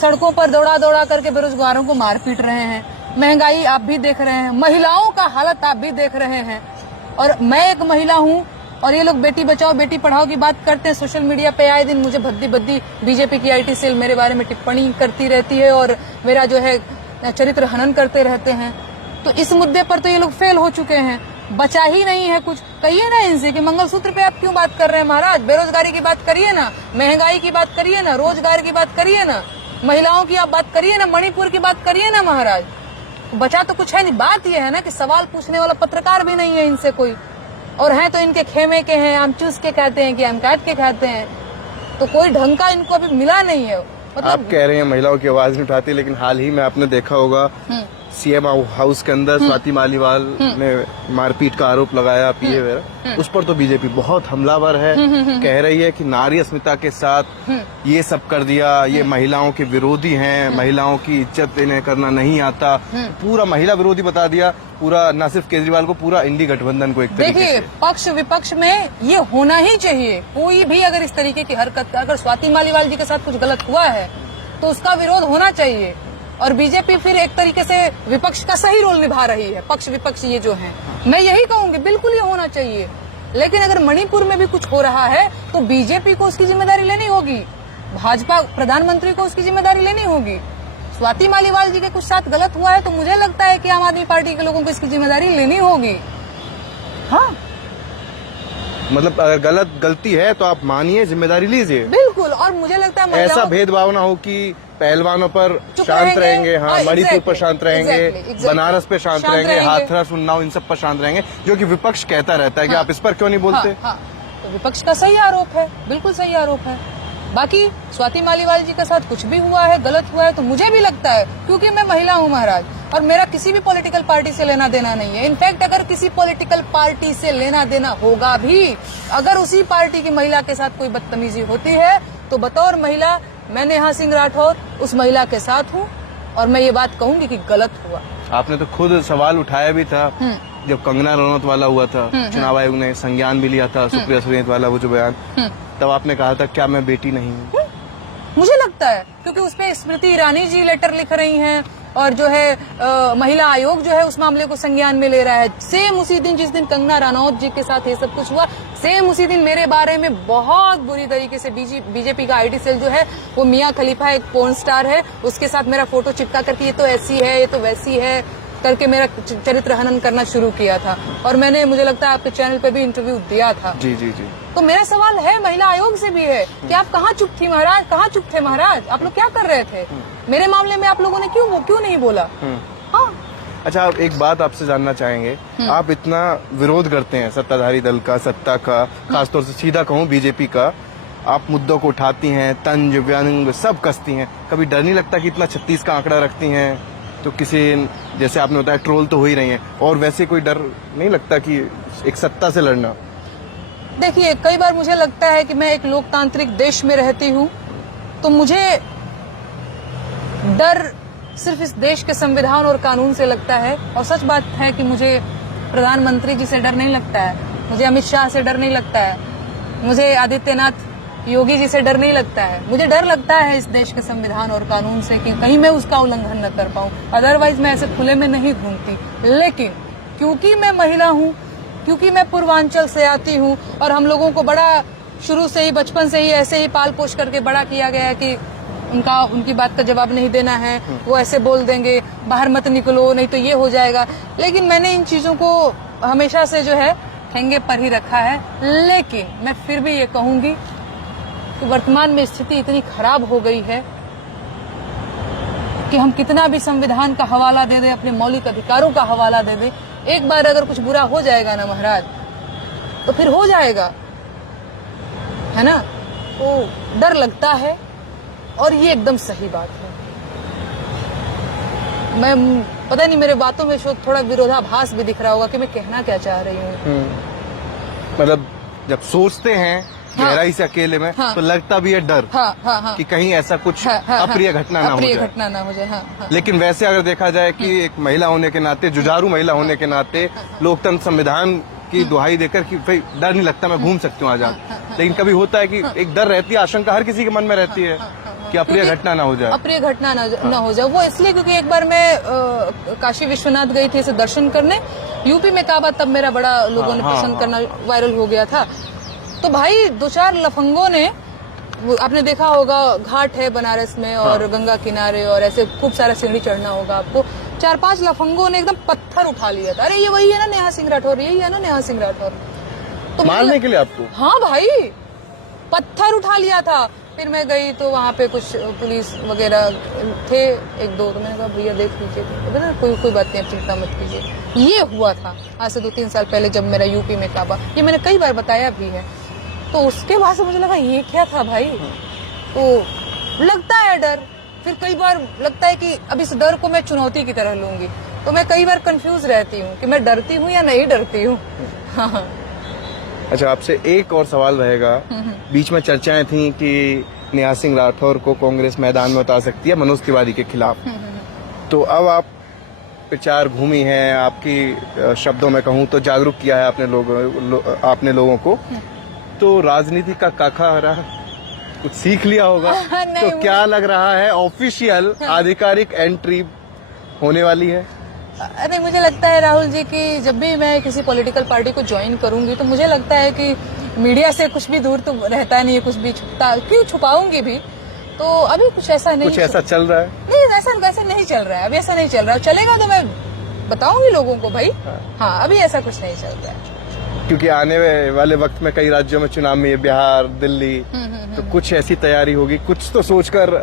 सड़कों पर दौड़ा दौड़ा करके बेरोजगारों को मार पीट रहे हैं। महंगाई आप भी देख रहे हैं, महिलाओं का हालत आप भी देख रहे हैं। और मैं एक महिला हूँ, और ये लोग बेटी बचाओ बेटी पढ़ाओ की बात करते हैं सोशल मीडिया पे। आए दिन मुझे भद्दी भद्दी बीजेपी की IT सेल मेरे बारे में टिप्पणी करती रहती है और मेरा जो है चरित्र हनन करते रहते हैं। तो इस मुद्दे पर तो ये लोग फेल हो चुके हैं, बचा ही नहीं है कुछ। कहिए ना इनसे कि मंगलसूत्र पे आप क्यों बात कर रहे हैं महाराज? बेरोजगारी की बात करिए ना, महंगाई की बात करिए ना, रोजगार की बात करिए ना, महिलाओं की आप बात करिए ना, मणिपुर की बात करिए ना महाराज। बचा तो कुछ है नहीं। बात यह है ना कि सवाल पूछने वाला पत्रकार भी नहीं है इनसे कोई, और हैं तो इनके खेमे के हैं, आम चूस के खाते हैं कि आम काट के खाते हैं। तो कोई ढंग का इनको अभी मिला नहीं है। मतलब आप कह रहे हैं महिलाओं की आवाज नहीं उठाती, लेकिन हाल ही में आपने देखा होगा CM हाउस के अंदर स्वाति मालीवाल ने मारपीट का आरोप लगाया, पीए वगैरह, उस पर तो बीजेपी बहुत हमलावर है। कह रही है कि नारी अस्मिता के साथ ये सब कर दिया, ये महिलाओं के विरोधी हैं, महिलाओं की इज्जत इन्हें करना नहीं आता, पूरा महिला विरोधी बता दिया पूरा, न सिर्फ केजरीवाल को, पूरा इंडी गठबंधन को। एक देखिए, पक्ष विपक्ष में ये होना ही चाहिए। कोई भी अगर इस तरीके की हरकत, अगर स्वाति मालीवाल जी के साथ कुछ गलत हुआ है तो उसका विरोध होना चाहिए। और बीजेपी फिर एक तरीके से विपक्ष का सही रोल निभा रही है। पक्ष विपक्ष ये जो है, मैं यही कहूंगी, बिल्कुल ये होना चाहिए। लेकिन अगर मणिपुर में भी कुछ हो रहा है तो बीजेपी को उसकी जिम्मेदारी लेनी होगी, भाजपा प्रधानमंत्री को उसकी जिम्मेदारी लेनी होगी। स्वाति मालीवाल जी के कुछ साथ गलत हुआ है तो मुझे लगता है कि आम आदमी पार्टी के लोगों को इसकी जिम्मेदारी लेनी होगी। हाँ, मतलब अगर गलती है तो आप मानिए, जिम्मेदारी लीजिए, बिल्कुल। और मुझे लगता है ऐसा भेदभाव ना हो कि पहलवानों पर शांत रहेंगे, हाँ, मणिपुर पर शांत रहेंगे, बनारस पे शांत रहेंगे, हाथरस, उन्नाव, इन सब पर शांत रहेंगे, जो कि विपक्ष कहता रहता है कि आप इस पर क्यों नहीं बोलते। हाँ, तो विपक्ष का सही आरोप है, बिल्कुल सही आरोप है। बाकी स्वाति मालीवाल जी के साथ कुछ भी हुआ है, गलत हुआ है, तो मुझे भी लगता है, क्योंकि मैं महिला हूँ महाराज, और मेरा किसी भी पॉलिटिकल पार्टी से लेना देना नहीं है। इनफैक्ट अगर किसी पॉलिटिकल पार्टी से लेना देना होगा भी, अगर उसी पार्टी की महिला के साथ कोई बदतमीजी होती है तो बतौर महिला मैं नेहा सिंह राठौर उस महिला के साथ हूँ, और मैं ये बात कहूंगी कि गलत हुआ। आपने तो खुद सवाल उठाया भी था जब कंगना रनौत वाला हुआ था, चुनाव आयोग ने संज्ञान भी लिया था, सुप्रिया सुले वाला वो जो बयान, तब आपने कहा था क्या मैं बेटी नहीं हूँ? मुझे लगता है, क्योंकि उसपे स्मृति ईरानी जी लेटर लिख रही हैं, और जो है महिला आयोग जो है उस मामले को संज्ञान में ले रहा है। सेम उसी दिन जिस दिन कंगना रनौत जी के साथ ये सब कुछ हुआ, सेम उसी दिन मेरे बारे में बहुत बुरी तरीके से बीजेपी का IT सेल जो है, वो मियां खलीफा एक पोर्न स्टार है, उसके साथ मेरा फोटो चिपका करके ये तो ऐसी है, ये तो वैसी है करके मेरा चरित्र हनन करना शुरू किया था। और मैंने, मुझे लगता है आपके चैनल पे भी इंटरव्यू दिया था। जी जी जी। तो मेरा सवाल है महिला आयोग से भी है कि आप कहाँ चुप थी महाराज, कहाँ चुप थे महाराज, आप लोग क्या कर रहे थे? मेरे मामले में आप लोगों ने क्यों नहीं बोला? हाँ। अच्छा, आप एक बात आपसे जानना चाहेंगे, आप इतना विरोध करते हैं सत्ताधारी दल का, सत्ता का, खासतौर से सीधा कहूँ बीजेपी का, आप मुद्दों को उठाती हैं, तंज व्यंग सब कसती हैं, कभी डर नहीं लगता कि इतना 36 का आंकड़ा रखती हैं तो किसी, जैसे आपने बताया, ट्रोल तो हो ही रही हैं, और वैसे कोई डर नहीं लगता कि एक सत्ता से लड़ना? देखिए, कई बार मुझे लगता है कि मैं एक लोकतांत्रिक देश में रहती हूँ, तो मुझे डर सिर्फ इस देश के संविधान और कानून से लगता है। और सच बात है कि मुझे प्रधानमंत्री जी से डर नहीं लगता है, मुझे अमित शाह से डर नहीं लगता है, मुझे आदित्यनाथ योगी जी से डर नहीं लगता है। मुझे डर लगता है इस देश के संविधान और कानून से कि कहीं मैं उसका उल्लंघन न कर पाऊं। अदरवाइज मैं ऐसे खुले में नहीं घूमती। लेकिन क्योंकि मैं महिला हूं, क्योंकि मैं पूर्वांचल से आती हूं और हम लोगों को बड़ा शुरू से ही, बचपन से ही ऐसे ही पाल पोष करके बड़ा किया गया है कि उनकी बात का जवाब नहीं देना है, वो ऐसे बोल देंगे, बाहर मत निकलो नहीं तो ये हो जाएगा। लेकिन मैंने इन चीजों को हमेशा से जो है ठेंगे पर ही रखा है। लेकिन मैं फिर भी ये कहूंगी कि वर्तमान में स्थिति इतनी खराब हो गई है कि हम कितना भी संविधान का हवाला दे दें, अपने मौलिक अधिकारों का हवाला दे दें, एक बार अगर कुछ बुरा हो जाएगा ना महाराज, तो फिर हो जाएगा, है ना। तो डर लगता है और ये एकदम सही बात है। मैं पता नहीं, मेरे बातों में थोड़ा विरोधाभास भी दिख रहा होगा कि मैं कहना क्या चाह रही हूँ। मतलब जब सोचते हैं गहराई से अकेले में, तो लगता भी है डर कि कहीं ऐसा कुछ अप्रिय घटना ना हो जाए। लेकिन वैसे अगर देखा जाए कि एक महिला होने के नाते, जुझारू महिला होने के नाते, लोकतंत्र संविधान की दुहाई देकर कि भाई डर नहीं लगता, मैं घूम सकती हूँ आजाद। लेकिन कभी होता है कि एक डर रहती है, आशंका हर किसी के मन में रहती है कि अप्रिय घटना ना हो जाए। अप्रिय घटना ना हो जाए। वो इसलिए क्योंकि एक बार मैं काशी विश्वनाथ गई थी इसे दर्शन करने, यूपी में काबा, तब मेरा बड़ा लोगों ने पसंद करना वायरल हो गया था। तो भाई 2-4 लफंगों ने, आपने देखा होगा घाट है बनारस में और गंगा किनारे, और ऐसे खूब सारा सीढ़ी चढ़ना होगा आपको, 4-5 लफंगों ने एकदम पत्थर उठा लिया था। अरे ये वही है ना नेहा सिंह राठौर, यही है ना नेहा सिंह राठौर। तो मारने के लिए आपको? हाँ भाई, पत्थर उठा लिया था। फिर मैं गई तो वहाँ पे कुछ पुलिस वगैरह थे 1-2, तो मैंने कहा भैया देख लीजिए ना, कोई बात नहीं, आप चिंता मत कीजिए। ये हुआ था आज से 2-3 साल पहले जब मेरा यूपी में काबा, ये मैंने कई बार बताया भी है। तो उसके बाद से मुझे लगा ये क्या था भाई। तो लगता है डर, फिर कई बार लगता है कि अब इस डर को मैं चुनौती की तरह लूंगी। तो मैं कई बार कंफ्यूज रहती हूँ कि मैं डरती हूँ या नहीं डरती हूँ। हाँ। अच्छा, आपसे एक और सवाल रहेगा। बीच में चर्चाएं थी कि नेहा सिंह राठौर को कांग्रेस मैदान में उतार सकती है मनोज तिवारी के खिलाफ। तो अब आप प्रचार भूमि है, आपकी शब्दों में कहूँ तो जागरूक किया है आपने लोगों को, तो राजनीति का काका रहा, कुछ सीख लिया होगा। तो क्या लग रहा है, ऑफिशियल आधिकारिक एंट्री होने वाली है? अरे मुझे लगता है राहुल जी कि जब भी मैं किसी पॉलिटिकल पार्टी को ज्वाइन करूंगी तो मुझे लगता है कि मीडिया से कुछ भी दूर तो रहता नहीं है, कुछ भी क्यों छुपाऊंगी भी। तो अभी कुछ ऐसा नहीं, कुछ ऐसा चल रहा है नहीं, वैसा नहीं चल रहा है, अभी ऐसा नहीं चल रहा है। चलेगा तो मैं बताऊंगी लोगों को भाई। हाँ, अभी ऐसा कुछ नहीं चल रहा है, क्योंकि आने वाले वक्त में कई राज्यों में चुनाव में, बिहार, दिल्ली, तो कुछ ऐसी तैयारी होगी, कुछ तो सोचकर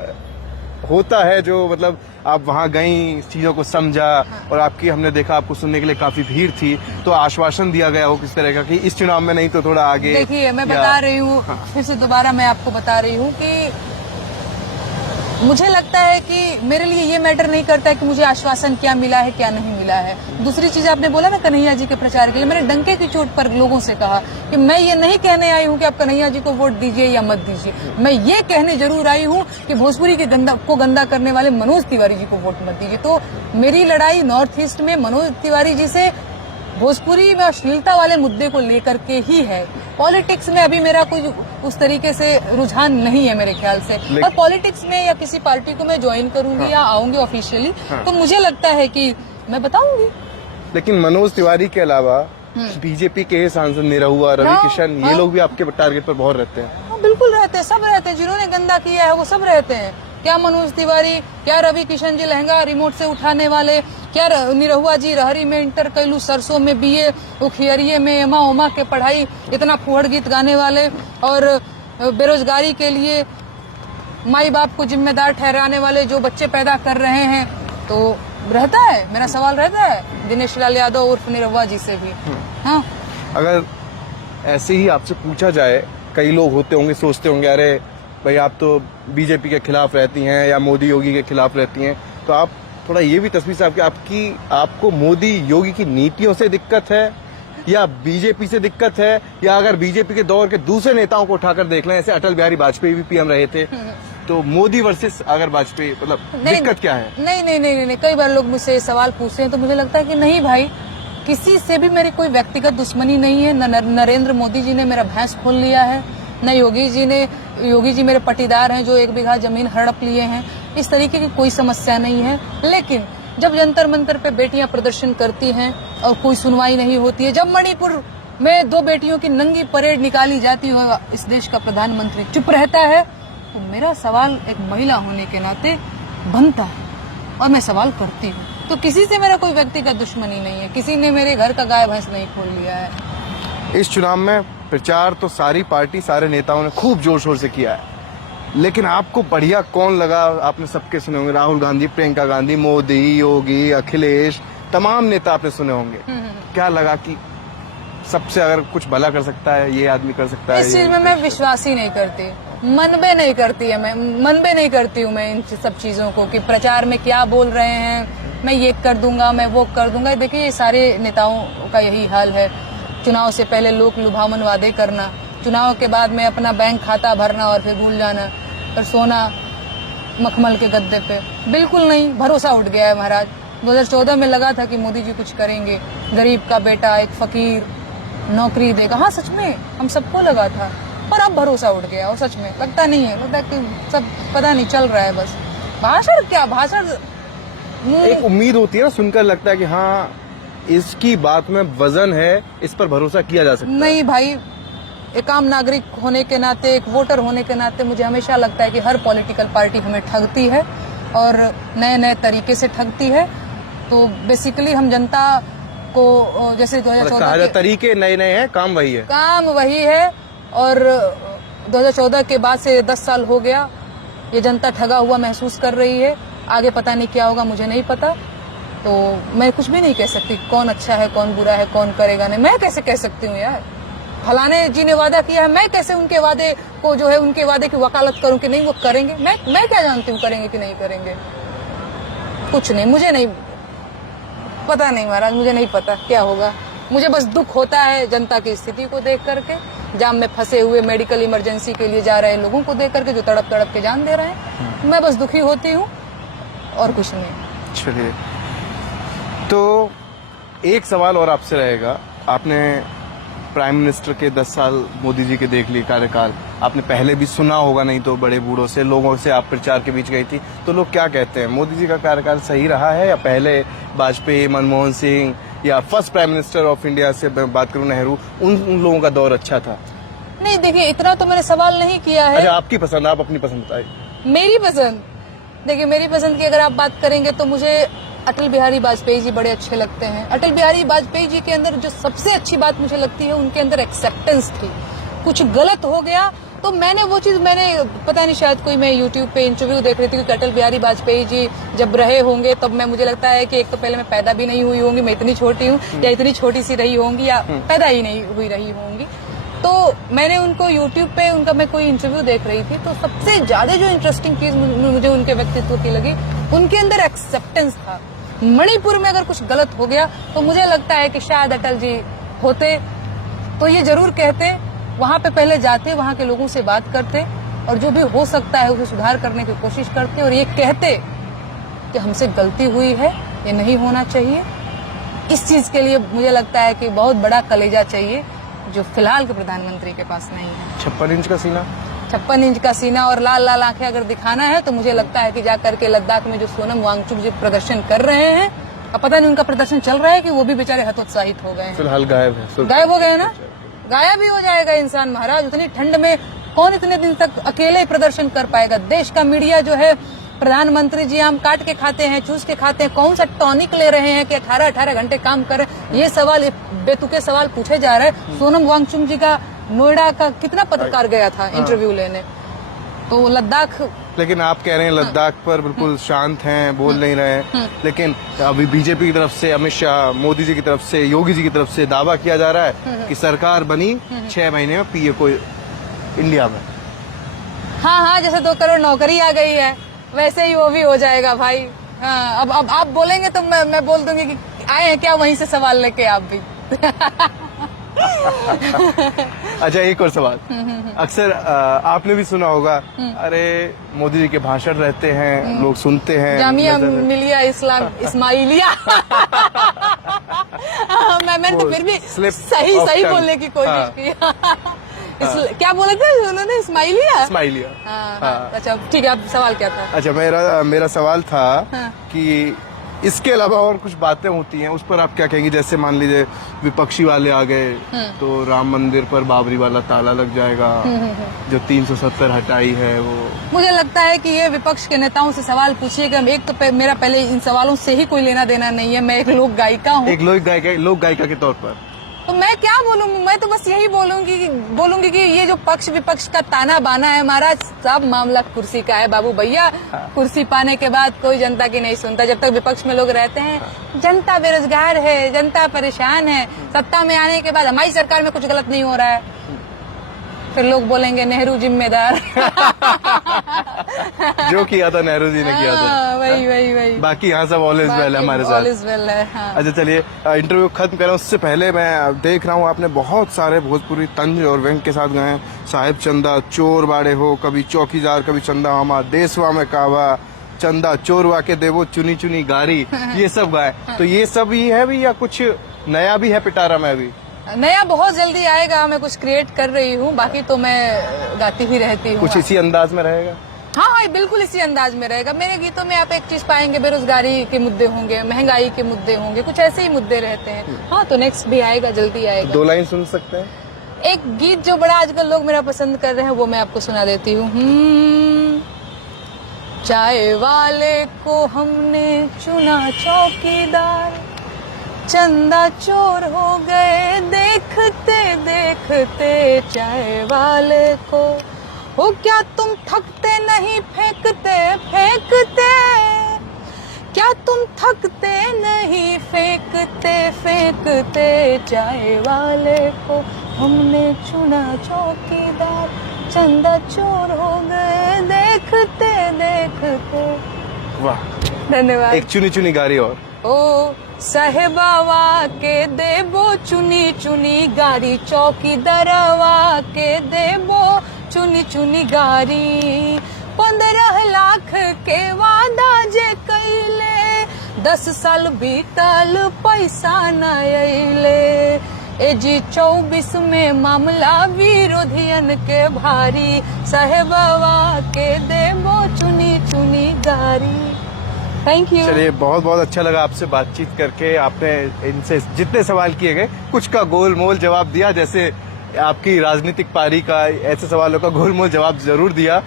होता है जो, मतलब आप वहां गई, चीजों को समझा, और आपकी, हमने देखा आपको सुनने के लिए काफी भीड़ थी, तो आश्वासन दिया गया हो किस तरह का कि इस चुनाव में नहीं तो थोड़ा आगे। देखिए मैं बता रही हूँ, फिर से दोबारा मैं आपको बता रही हूँ कि मुझे लगता है कि मेरे लिए ये मैटर नहीं करता है कि मुझे आश्वासन क्या मिला है क्या नहीं मिला है। दूसरी चीज आपने बोला ना कन्हैया जी के प्रचार के लिए, मैंने डंके की चोट पर लोगों से कहा कि मैं ये नहीं कहने आई हूँ कि आप कन्हैया जी को वोट दीजिए या मत दीजिए, मैं ये कहने जरूर आई हूँ कि भोजपुरी के गंदा करने वाले मनोज तिवारी जी को वोट मत दीजिए। तो मेरी लड़ाई नॉर्थ ईस्ट में मनोज तिवारी जी से भोजपुरी में अश्लीलता वाले मुद्दे को लेकर के ही है। पॉलिटिक्स में अभी मेरा कोई उस तरीके से रुझान नहीं है मेरे ख्याल से। और पॉलिटिक्स में या किसी पार्टी को मैं ज्वाइन करूंगी या आऊंगी ऑफिशियली, तो मुझे लगता है कि मैं बताऊंगी। लेकिन मनोज तिवारी के अलावा बीजेपी के सांसद निरहुआ, रवि किशन, ये लोग भी आपके टारगेट पर बहुत रहते हैं। बिल्कुल रहते हैं, सब रहते हैं, जिन्होंने गंदा किया है वो सब रहते हैं। क्या मनोज तिवारी, क्या रवि किशन जी लहंगा रिमोट से उठाने वाले, क्या निरहुआ जी रहरी में इंटर कैलू, सरसों में बीए, उखियरिये में एमा ओमा के पढ़ाई, इतना फुहड़ गीत गाने वाले, और बेरोजगारी के लिए माई बाप को जिम्मेदार ठहराने वाले जो बच्चे पैदा कर रहे हैं। तो रहता है, मेरा सवाल रहता है दिनेश लाल यादव उर्फ निरहुआ जी से भी। हाँ, अगर ऐसे ही आपसे पूछा जाए, कई लोग होते होंगे, सोचते होंगे अरे भाई आप तो बीजेपी के खिलाफ रहती हैं या मोदी योगी के खिलाफ रहती हैं, तो आप थोड़ा ये भी तस्वीर साहब कि आपको मोदी योगी की नीतियों से दिक्कत है या बीजेपी से दिक्कत है, या अगर बीजेपी के दौर के दूसरे नेताओं को उठाकर देख लें, जैसे अटल बिहारी वाजपेयी भी पीएम रहे थे, तो मोदी वर्सेस अगर वाजपेयी, मतलब दिक्कत क्या है? नहीं, कई बार लोग मुझसे ये सवाल पूछते हैं तो मुझे लगता है कि नहीं भाई, किसी से भी मेरी कोई व्यक्तिगत दुश्मनी नहीं है। न नरेंद्र मोदी जी ने मेरा भैंस खोल लिया है, न योगी जी मेरे पटीदार हैं जो 1 बीघा जमीन हड़प लिए हैं। इस तरीके की कोई समस्या नहीं है। लेकिन जब जंतर मंतर पे बेटियां प्रदर्शन करती हैं और कोई सुनवाई नहीं होती है, जब मणिपुर में 2 बेटियों की नंगी परेड निकाली जाती है, इस देश का प्रधानमंत्री चुप रहता है, तो मेरा सवाल एक महिला होने के नाते बनता है और मैं सवाल करती हूँ। तो किसी से मेरा कोई व्यक्तिगत दुश्मनी नहीं है, किसी ने मेरे घर का गाय भैंस नहीं खोल लिया है। इस चुनाव में प्रचार तो सारी पार्टी, सारे नेताओं ने खूब जोर शोर से किया है, लेकिन आपको बढ़िया कौन लगा? आपने सबके सुने होंगे, राहुल गांधी, प्रियंका गांधी, मोदी, योगी, अखिलेश, तमाम नेता आपने सुने होंगे। क्या लगा कि सबसे अगर कुछ भला कर सकता है, ये आदमी कर सकता है? इस चीज में मैं विश्वास ही नहीं करती, मनबे नहीं करती हूँ मैं इन सब चीजों को कि प्रचार में क्या बोल रहे हैं, मैं ये कर दूंगा, मैं वो कर दूंगा। देखिए, ये सारे नेताओं का यही हाल है। चुनाव से पहले लोक लुभावन वादे करना, चुनाव के बाद में अपना बैंक खाता भरना और फिर भूल जाना, और सोना मखमल के गद्दे पे। बिल्कुल नहीं, भरोसा उठ गया है महाराज। 2014 में लगा था कि मोदी जी कुछ करेंगे, गरीब का बेटा, एक फकीर नौकरी देगा। हाँ, सच में हम सबको लगा था, पर अब भरोसा उठ गया। और सच में लगता नहीं है, लगता कि सब पता नहीं चल रहा है बस। भाषण एक उम्मीद होती है ना, सुनकर लगता है कि हाँ, इसकी बात में वजन है, इस पर भरोसा किया जा सकता है। नहीं भाई, एक आम नागरिक होने के नाते, एक वोटर होने के नाते मुझे हमेशा लगता है कि हर पॉलिटिकल पार्टी हमें ठगती है और नए नए तरीके से ठगती है। तो बेसिकली हम जनता को, जैसे 2014 तरीके नए नए हैं, काम वही है। और 2014 के बाद से 10 साल हो गया, ये जनता ठगा हुआ महसूस कर रही है। आगे पता नहीं क्या होगा, मुझे नहीं पता। तो मैं कुछ भी नहीं कह सकती कौन अच्छा है, कौन बुरा है, कौन करेगा नहीं। मैं कैसे कह सकती हूँ यार? फलाने जी ने वादा किया है, मैं कैसे उनके वादे को जो है, उनके वादे की वकालत करूं कि नहीं वो करेंगे? मैं क्या जानती हूँ करेंगे कि नहीं करेंगे? कुछ नहीं, मुझे नहीं पता। नहीं महाराज, मुझे नहीं पता क्या होगा। मुझे बस दुख होता है जनता की स्थिति को देख करके, जाम में फंसे हुए मेडिकल इमरजेंसी के लिए जा रहे लोगों को देख करके, जो तड़प तड़प के जान दे रहे हैं। मैं बस दुखी होती हूँ और कुछ नहीं। चलिए, तो एक सवाल और आपसे रहेगा। आपने प्राइम मिनिस्टर के 10 साल मोदी जी के देख लिए कार्यकाल, आपने पहले भी सुना होगा, नहीं तो बड़े बूढ़ों से, लोगों से आप प्रचार के बीच गई थी, तो लोग क्या कहते हैं? मोदी जी का कार्यकाल सही रहा है, या पहले वाजपेयी, मनमोहन सिंह, या first prime minister of India से बात करूं, नेहरू, उन लोगों का दौर अच्छा था? नहीं, देखिए, इतना तो मैंने सवाल नहीं किया है। अच्छा, आपकी पसंद, आप अपनी पसंद बताइए। मेरी पसंद, देखिए, मेरी पसंद की अगर आप बात करेंगे तो मुझे अटल बिहारी वाजपेयी जी बड़े अच्छे लगते हैं। अटल बिहारी वाजपेयी जी के अंदर जो सबसे अच्छी बात मुझे लगती है, उनके अंदर एक्सेप्टेंस थी। कुछ गलत हो गया तो मैंने वो चीज, पता नहीं, शायद कोई, मैं यूट्यूब पे इंटरव्यू देख रही थी कि अटल बिहारी वाजपेयी जी जब रहे होंगे तब मुझे लगता है कि एक तो पहले मैं पैदा भी नहीं हुई होंगी, मैं इतनी छोटी हूँ, या इतनी छोटी सी रही होंगी, या पैदा ही नहीं हुई रही होंगी। तो मैंने उनको यूट्यूब पे, उनका मैं कोई इंटरव्यू देख रही थी, तो सबसे ज्यादा जो इंटरेस्टिंग चीज मुझे उनके व्यक्तित्व की लगी, उनके अंदर एक्सेप्टेंस था। मणिपुर में अगर कुछ गलत हो गया तो मुझे लगता है कि शायद अटल जी होते तो ये जरूर कहते, वहां पे पहले जाते, वहां के लोगों से बात करते और जो भी हो सकता है उसे सुधार करने की कोशिश करते, और ये कहते कि हमसे गलती हुई है, ये नहीं होना चाहिए। इस चीज के लिए मुझे लगता है कि बहुत बड़ा कलेजा चाहिए, जो फिलहाल के प्रधानमंत्री के पास नहीं है। 56 इंच का सीना, 56 इंच का सीना और लाल लाल आंखें अगर दिखाना है तो मुझे लगता है कि जाकर के लद्दाख में जो सोनम वांगचुक जी प्रदर्शन कर रहे हैं, अब पता नहीं उनका प्रदर्शन चल रहा है कि वो भी बेचारे हतोत्साहित हो गए हैं। फिलहाल गायब है, गायब हो गए ना, गायब ही हो जाएगा इंसान महाराज। उतनी ठंड में कौन इतने दिन तक अकेले प्रदर्शन कर पाएगा? देश का मीडिया जो है, प्रधानमंत्री जी आम काट के खाते हैं, चूस के खाते हैं, कौन सा टॉनिक ले रहे हैं कि 18-18 घंटे काम कर रहे हैं? ये सवाल, बेतुके सवाल पूछे जा रहे हैं। सोनम वांगचुक जी का नोएडा का कितना पत्रकार गया था इंटरव्यू लेने, तो लद्दाख, लेकिन आप कह रहे हैं लद्दाख पर बिल्कुल शांत हैं, बोल नहीं रहे हैं, लेकिन अभी बीजेपी की तरफ से, अमित शाह, मोदी जी की तरफ से, योगी जी की तरफ से दावा किया जा रहा है कि सरकार बनी 6 महीने में पीए को इंडिया में। हाँ, जैसे 2 करोड़ नौकरी आ गई है, वैसे ही वो भी हो जाएगा भाई। हाँ, अब आप बोलेंगे तो मैं बोल दूंगी कि आए हैं क्या वहीं से सवाल लेके आप भी। अच्छा, एक और सवाल। अक्सर आपने भी सुना होगा, अरे मोदी जी के भाषण रहते हैं, लोग सुनते हैं, जामिया मिलिया इस्माइलिया। मैंने तो फिर भी सही बोलने की कोशिश की। क्या बोले थे उन्होंने? इस्माइलिया। हाँ। अच्छा ठीक है, आप सवाल क्या था? अच्छा, मेरा सवाल था कि इसके अलावा और कुछ बातें होती हैं, उस पर आप क्या कहेंगी? जैसे मान लीजिए विपक्षी वाले आ गए तो राम मंदिर पर बाबरी वाला ताला लग जाएगा, जो 370 हटाई है वो। मुझे लगता है कि ये विपक्ष के नेताओं से सवाल पूछिएगा। एक तो मेरा पहले इन सवालों से ही कोई लेना देना नहीं है। मैं एक लोक गायिका हूँ। एक लोक गायिका के तौर पर तो मैं क्या बोलूंगी? मैं तो बस यही बोलूंगी कि ये जो पक्ष विपक्ष का ताना बाना है महाराज, सब मामला कुर्सी का है बाबू भैया। कुर्सी पाने के बाद कोई जनता की नहीं सुनता। जब तक विपक्ष में लोग रहते हैं, जनता बेरोजगार है, जनता परेशान है। सत्ता में आने के बाद हमारी सरकार में कुछ गलत नहीं हो रहा है, फिर लोग बोलेंगे नेहरू जिम्मेदार। जो किया था नेहरू जी ने किया था। वही। बाकी यहाँ सब ऑल इज वेल है हमारे साथ। ऑल इज वेल है। हाँ। अच्छा चलिए, इंटरव्यू खत्म करें उससे पहले मैं देख रहा हूँ आपने बहुत सारे भोजपुरी तंज और व्यंग के साथ गए हैं। साहिब चंदा चोर बाड़े हो, कभी चौकीदार, कभी चंदा मामा, देसवा में कावा, चंदा चोरवा के देवो, चुनी चुनी गारी, ये सब गाए। तो ये सब ही है भी या कुछ नया भी है पिटारा में? अभी नया बहुत जल्दी आएगा। मैं कुछ क्रिएट कर रही हूँ, बाकी तो मैं गाती ही रहती हूँ। कुछ इसी अंदाज में रहेगा? हाँ, बिल्कुल इसी अंदाज में रहेगा। मेरे गीतों में आप एक चीज पाएंगे, बेरोजगारी के मुद्दे होंगे, महंगाई के मुद्दे होंगे, कुछ ऐसे ही मुद्दे रहते हैं। हाँ, तो नेक्स्ट भी आएगा, जल्दी आएगा। 2 लाइन सुन सकते हैं? एक गीत जो बड़ा आजकल लोग मेरा पसंद कर रहे हैं, वो मैं आपको सुना देती हूँ। चाय वाले को हमने चुना चौकीदार, चंदा चोर हो गए देखते देखते चाय वाले को। हो क्या तुम थकते नहीं फेंकते फेंकते, क्या तुम थकते नहीं फेंकते फेंकते चाय वाले को। हमने चुना चौकीदार, चंदा चोर हो गए देखते देखते। वाह, धन्यवाद। एक चुनी चुनी गारी और। ओ साहेबावा के देबो चुनी चुनी गारी, चौकीदारवा के देबो चुनी चुनी गारी। 15 लाख के वादा जे कैले, 10 साल बीतल पैसा न अइले। ए जी 24 में मामला विरोधियन के भारी, साहेबावा के देबो चुनी चुनी गारी। Thank you. चलिए, बहुत बहुत अच्छा लगा आपसे बातचीत करके। आपने इनसे जितने सवाल किए गए, कुछ का गोलमोल जवाब दिया, जैसे आपकी राजनीतिक पारी का, ऐसे सवालों का गोलमोल जवाब जरूर दिया।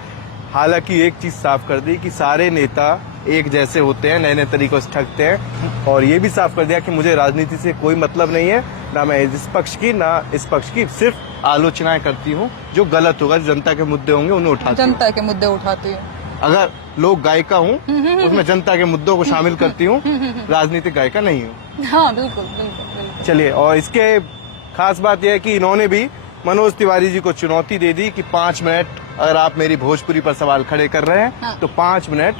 हालांकि एक चीज साफ कर दी कि सारे नेता एक जैसे होते हैं, नए नए तरीकों से ठगते हैं। और ये भी साफ कर दिया कि मुझे राजनीति से कोई मतलब नहीं है, ना मैं इस पक्ष की ना इस पक्ष की, सिर्फ आलोचनाएं करती हूँ। जो गलत होगा, जनता के मुद्दे होंगे, उन्हें उठाती हूँ। जनता के मुद्दे उठाती हूँ। अगर लोक गायिका हूँ, उसमें जनता के मुद्दों को शामिल करती हूँ, राजनीतिक गायिका नहीं हूँ। हाँ, बिल्कुल। चलिए, और इसके खास बात यह है कि इन्होंने भी मनोज तिवारी जी को चुनौती दे दी कि 5 मिनट अगर आप मेरी भोजपुरी पर सवाल खड़े कर रहे हैं, हाँ। तो 5 मिनट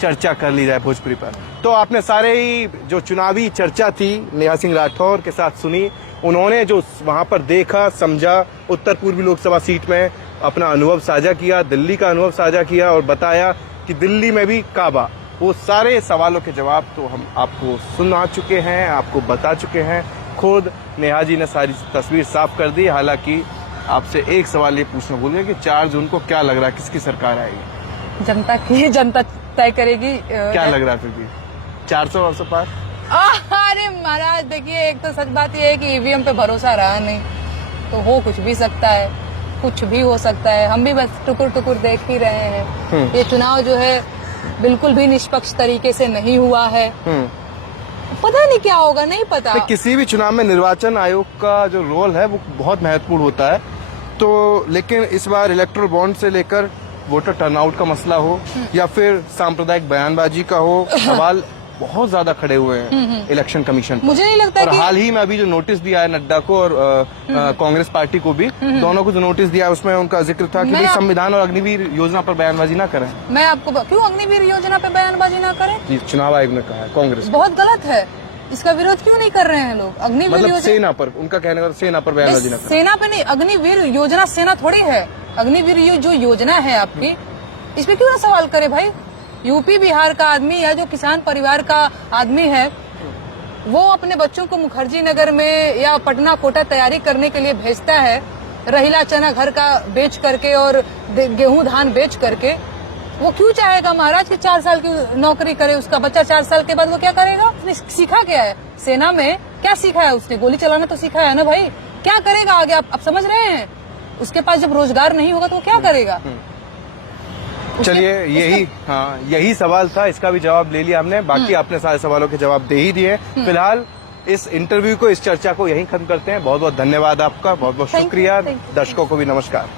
चर्चा कर ली जाए भोजपुरी पर। तो आपने सारे ही जो चुनावी चर्चा थी नेहा सिंह राठौर के साथ सुनी। उन्होंने जो वहां पर देखा, समझा, उत्तर पूर्वी लोकसभा सीट में अपना अनुभव साझा किया, दिल्ली का अनुभव साझा किया और बताया कि दिल्ली में भी काबा। वो सारे सवालों के जवाब तो हम आपको सुना चुके हैं, आपको बता चुके हैं। खुद नेहा जी ने सारी तस्वीर साफ कर दी। हालांकि आपसे एक सवाल ये पूछना भूल गया कि 4 जून को क्या लग रहा है, किसकी सरकार आएगी? जनता तय करेगी। क्या लग रहा है फिर भी? 400 पार? अरे महाराज देखिए, एक तो सच बात यह है कि ईवीएम पे भरोसा रहा नहीं, तो हो कुछ भी सकता है, कुछ भी हो सकता है। हम भी बस टुकुर टुकुर देख ही रहे हैं। ये चुनाव जो है बिल्कुल भी निष्पक्ष तरीके से नहीं हुआ है। पता नहीं क्या होगा, नहीं पता। किसी भी चुनाव में निर्वाचन आयोग का जो रोल है वो बहुत महत्वपूर्ण होता है। तो लेकिन इस बार इलेक्टोरल बॉन्ड से लेकर वोटर टर्नआउट का मसला हो या फिर सांप्रदायिक बयानबाजी का हो, सवाल बहुत ज्यादा खड़े हुए हैं इलेक्शन कमीशन पर। मुझे नहीं लगता और हाल ही में अभी जो नोटिस दिया है नड्डा को और कांग्रेस पार्टी को भी, दोनों को जो नोटिस दिया है उसमें उनका जिक्र था कि संविधान और अग्निवीर योजना पर बयानबाजी ना करें। मैं आपको क्यों अग्निवीर योजना पे बयानबाजी ना करें? चुनाव आयोग ने कहा है, कांग्रेस बहुत गलत है। इसका विरोध क्यों नहीं कर रहे हैं लोग? अग्निवीर मतलब योजना, सेना पर, उनका कहने का सेना पर बयानबाजी न करें। सेना पे नहीं, अग्निवीर योजना सेना थोड़ी है। अग्निवीर जो योजना है आपकी, इस पे क्यों ना सवाल करे भाई? यूपी बिहार का आदमी या जो किसान परिवार का आदमी है, वो अपने बच्चों को मुखर्जी नगर में या पटना कोटा तैयारी करने के लिए भेजता है, रहीला चना घर का बेच करके और गेहूं धान बेच करके। वो क्यों चाहेगा महाराज कि 4 साल की नौकरी करे उसका बच्चा? 4 साल के बाद वो क्या करेगा? उसने सीखा क्या है सेना में? क्या सीखा है उसने? गोली चलाना तो सीखा है ना भाई। क्या करेगा आगे? आप समझ रहे हैं? उसके पास जब रोजगार नहीं होगा तो वो क्या करेगा? चलिए, यही सवाल था, इसका भी जवाब ले लिया हमने। बाकी आपने सारे सवालों के जवाब दे ही दिए। फिलहाल इस इंटरव्यू को, इस चर्चा को यहीं खत्म करते हैं। बहुत बहुत धन्यवाद आपका, बहुत बहुत शुक्रिया। दर्शकों को भी नमस्कार।